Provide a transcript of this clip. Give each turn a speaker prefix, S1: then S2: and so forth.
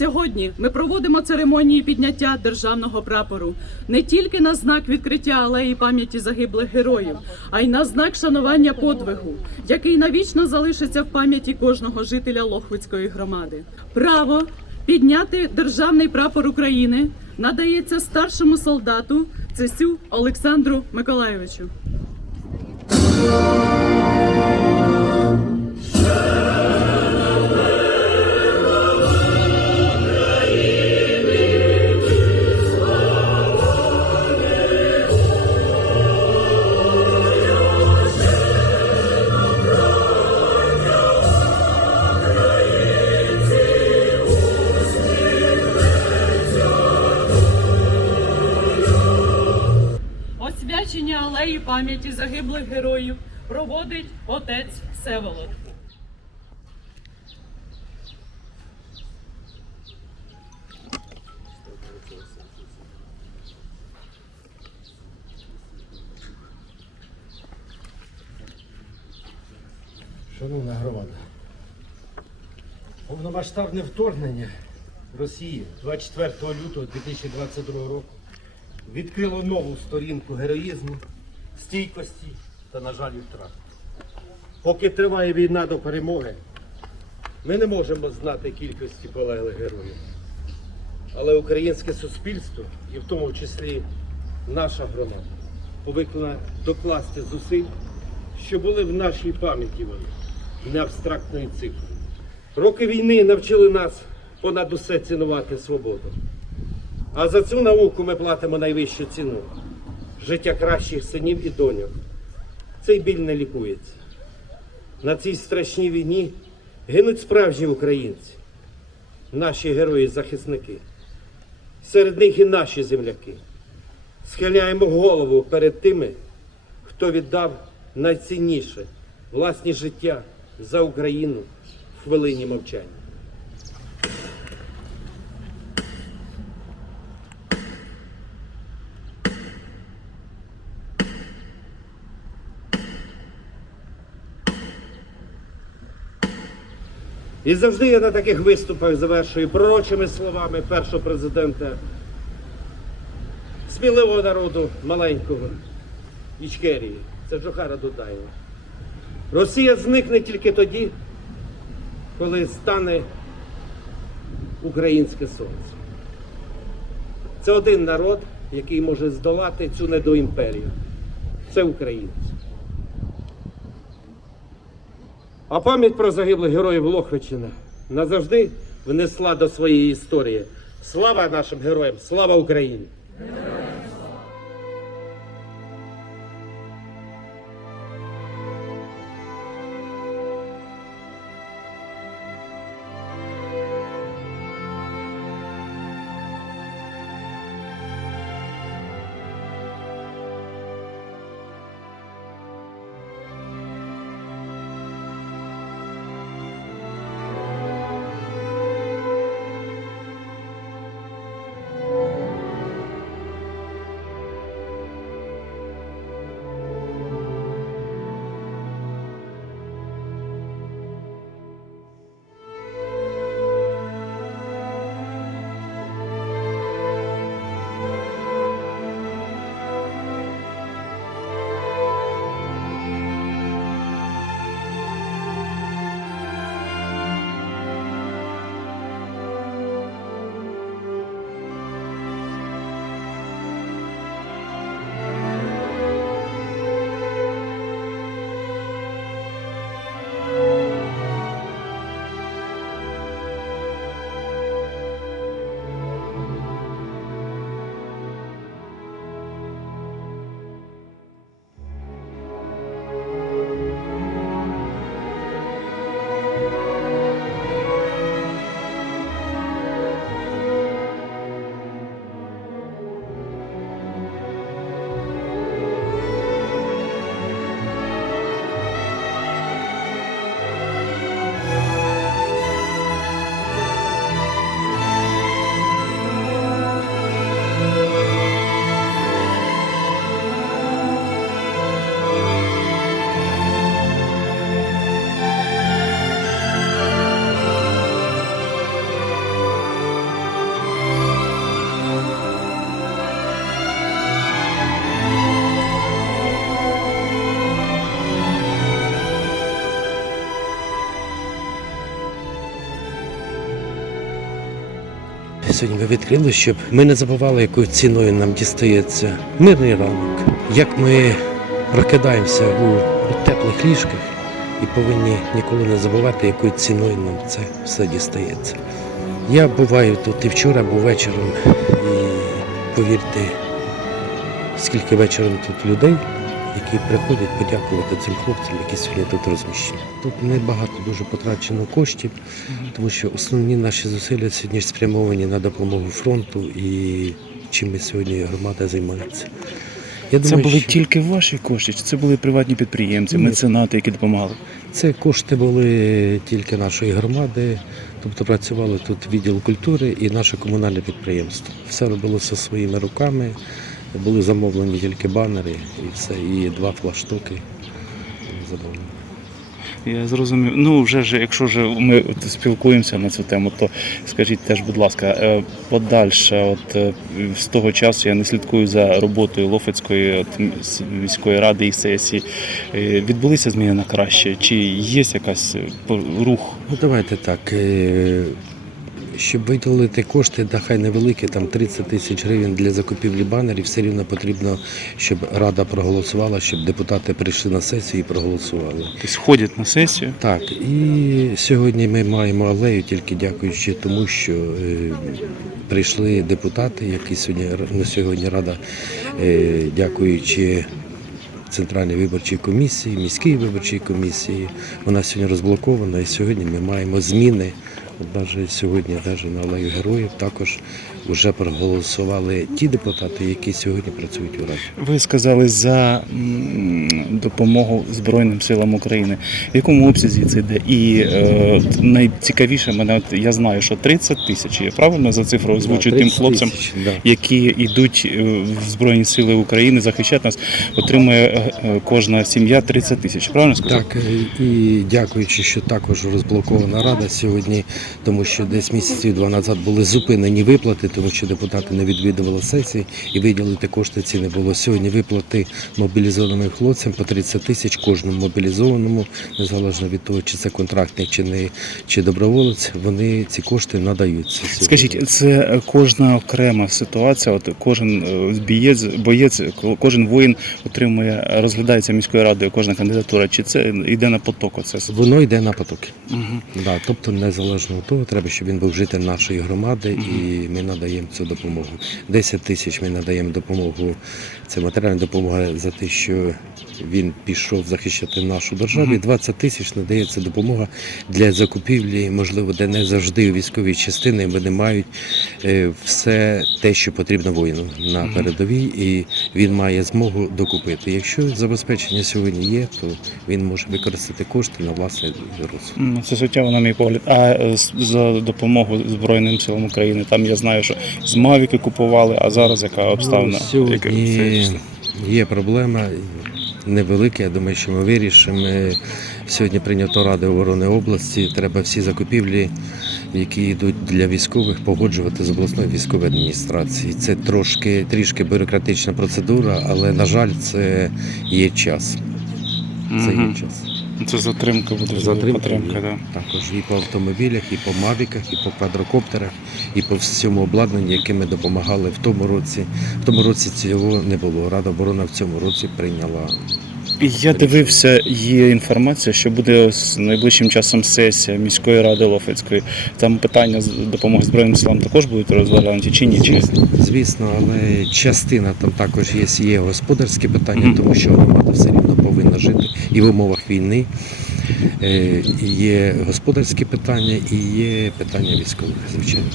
S1: Сьогодні ми проводимо церемонії підняття державного прапору не тільки на знак відкриття алеї пам'яті загиблих героїв, а й на знак шанування подвигу, який навічно залишиться в пам'яті кожного жителя Лохвицької громади. Право підняти державний прапор України надається старшому солдату Цесю Олександру Миколайовичу. Пам'яті загиблих героїв проводить отець Всеволод.
S2: Шановна громада, повномасштабне вторгнення Росії 24 лютого 2022 року відкрило нову сторінку героїзму, стійкості та, на жаль, втрат. Поки триває війна до перемоги, ми не можемо знати кількості полеглих героїв. Але українське суспільство, і в тому числі наша громада, повинна докласти зусиль, що були в нашій пам'яті вони, не абстрактною цифрою. Роки війни навчили нас понад усе цінувати свободу. А за цю науку ми платимо найвищу ціну життя кращих синів і доньок. Цей біль не лікується. На цій страшній війні гинуть справжні українці, наші герої-захисники. Серед них і наші земляки. Схиляємо голову перед тими, хто віддав найцінніше власні життя за Україну в хвилині мовчання. І завжди я на таких виступах завершую пророчими словами першого президента сміливого народу маленького Ічкерії. Це Джохара Дудаєва. Росія зникне тільки тоді, коли стане українське сонце. Це один народ, який може здолати цю недоімперію. Це українці. А пам'ять про загиблих героїв Лохвичина назавжди внесла до своєї історії. Слава нашим героям! Слава Україні!
S3: Сьогодні ми відкрили, щоб ми не забували, якою ціною нам дістається мирний ранок, як ми прокидаємося у теплих ліжках і повинні ніколи не забувати, якою ціною нам це все дістається. Я буваю тут і вчора, був вечором, і повірте, скільки вечором тут людей, які приходять подякувати цим хлопцям, які сьогодні тут розміщені. Тут небагато дуже потрачено коштів, тому що основні наші зусилля сьогодні спрямовані на допомогу фронту і чим ми сьогодні громада займається. Я
S4: Це були
S3: що
S4: тільки ваші кошти, чи це були приватні підприємці,
S3: Ні.
S4: меценати, які допомагали?
S3: це кошти були тільки нашої громади, тобто працювали тут відділ культури і наше комунальне підприємство. Все робилося своїми руками, були замовлені тільки банери і все, і два флаштоки замовлені.
S4: Я зрозумів. Ну, вже ж, якщо вже ми от спілкуємося на цю тему, то скажіть теж, будь ласка, е, подальше, от е, з того часу я не слідкую за роботою Лофицької от, міської ради і сесії. Е, Відбулися зміни на краще? Чи є якась рух?
S3: Ну давайте так. Щоб виділити кошти, да хай невеликі, там 30 тисяч гривень для закупівлі банерів, все рівно потрібно, щоб рада проголосувала, щоб депутати прийшли на сесію і проголосували.
S4: Тобто ходять на сесію?
S3: Так, і сьогодні ми маємо алею тільки дякуючи тому, що е, прийшли депутати, які сьогодні на сьогодні рада, е, дякуючи Центральній виборчій комісії, міській виборчій комісії. Вона сьогодні розблокована, і сьогодні ми маємо зміни. Навіть сьогодні, навіть на алею героїв, також вже проголосували ті депутати, які сьогодні працюють у раді.
S4: Ви сказали за допомогу Збройним силам України. В якому обсязі це йде? І е, найцікавіше мене, я знаю, що 30 тисяч, я правильно за цифру озвучую тим хлопцям,
S3: тисяч, да.
S4: які йдуть е, в Збройні Сили України, захищати нас, отримує е, е, кожна сім'я 30 тисяч. Правильно сказав?
S3: Так, і дякуючи, що також розблокована рада сьогодні, тому що десь місяців два назад були зупинені виплати, тому що депутати не відвідували сесії і виділити кошти ці не було. Сьогодні виплати мобілізованим хлопцям по 30 тисяч кожному мобілізованому, незалежно від того, чи це контрактник, чи не чи доброволець. Вони ці кошти надаються. сьогодні.
S4: Скажіть, це кожна окрема ситуація. От кожен е, бієць, боєць, кожен воїн отримує, розглядається міською радою, кожна кандидатура, чи це йде на поток? Оце
S3: воно йде на потоки.
S4: Угу.
S3: Да, тобто незалежно того, треба, щоб він був житель нашої громади, і ми надаємо цю допомогу. 10 тисяч ми надаємо допомогу. Це матеріальна допомога за те, що він пішов захищати нашу державу. І 20 тисяч надається допомога для закупівлі, можливо, де не завжди у військовій частини вони мають е, все те, що потрібно воїну на передовій, і він має змогу докупити. Якщо забезпечення сьогодні є, то він може використати кошти на власний.
S4: Ну, Це суттєво, на мій погляд. А е, за допомогу Збройним силам України, там я знаю, що з Мавіки купували, а зараз яка обставина?
S3: Ну, сьогодні є проблема невелика. Я думаю, що ми вирішимо. Сьогодні прийнято Ради оборони області. Треба всі закупівлі, які йдуть для військових, погоджувати з обласною військовою адміністрацією. Це трошки трішки бюрократична процедура, але на жаль, це є час. Це є час.
S4: Це затримка буде
S3: Затримка
S4: потримка,
S3: є.
S4: да.
S3: також і по автомобілях, і по мавіках, і по квадрокоптерах, і по всьому обладнанню, яке ми допомагали в тому році. В тому році цього не було. Рада оборони в цьому році прийняла.
S4: Я дивився, є інформація, що буде з найближчим часом сесія міської ради Лофицької. Там питання з допомоги Збройним силам також будуть розглянуті чи ні? Чи...
S3: Звісно, звісно, але частина там також є, є господарські питання, тому що громада все рівно повинна жити і в умовах війни. Е, Є господарські питання і є питання військових, звичайно.